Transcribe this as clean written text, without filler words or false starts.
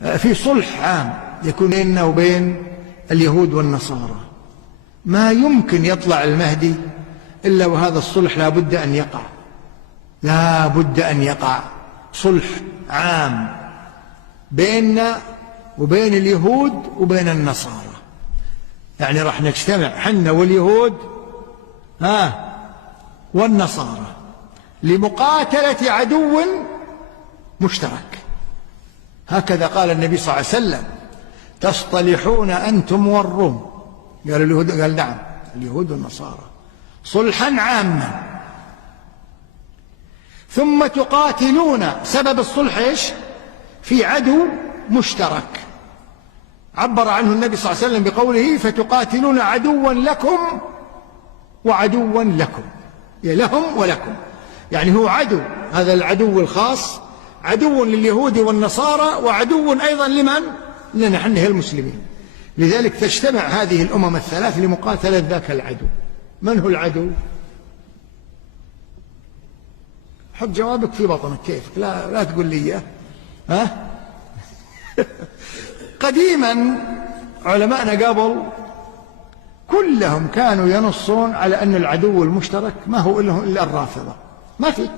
في صلح عام يكون بيننا وبين اليهود والنصارى. ما يمكن يطلع المهدي إلا وهذا الصلح لا بد أن يقع، لا بد أن يقع صلح عام بيننا وبين اليهود وبين النصارى. يعني راح نجتمع حنا واليهود والنصارى لمقاتلة عدو مشترك. هكذا قال النبي صلى الله عليه وسلم: تصطلحون أنتم والروم. قال اليهود، قال نعم اليهود والنصارى، صلحا عاما، ثم تقاتلون. سبب الصلح ايش؟ في عدو مشترك عبر عنه النبي صلى الله عليه وسلم بقوله: فتقاتلون عدوا لكم وعدوا لكم، لهم ولكم. يعني هو عدو، هذا العدو الخاص عدو لليهود والنصارى وعدو أيضا لمن؟ لنا نحن المسلمين. لذلك تجتمع هذه الأمم الثلاث لمقاتلة ذاك العدو. من هو العدو؟ حط جوابك في بطنك كيفك، لا تقول لي إياه. قديما علماءنا قبل كلهم كانوا ينصون على أن العدو المشترك ما هو إلا الرافضة، ما في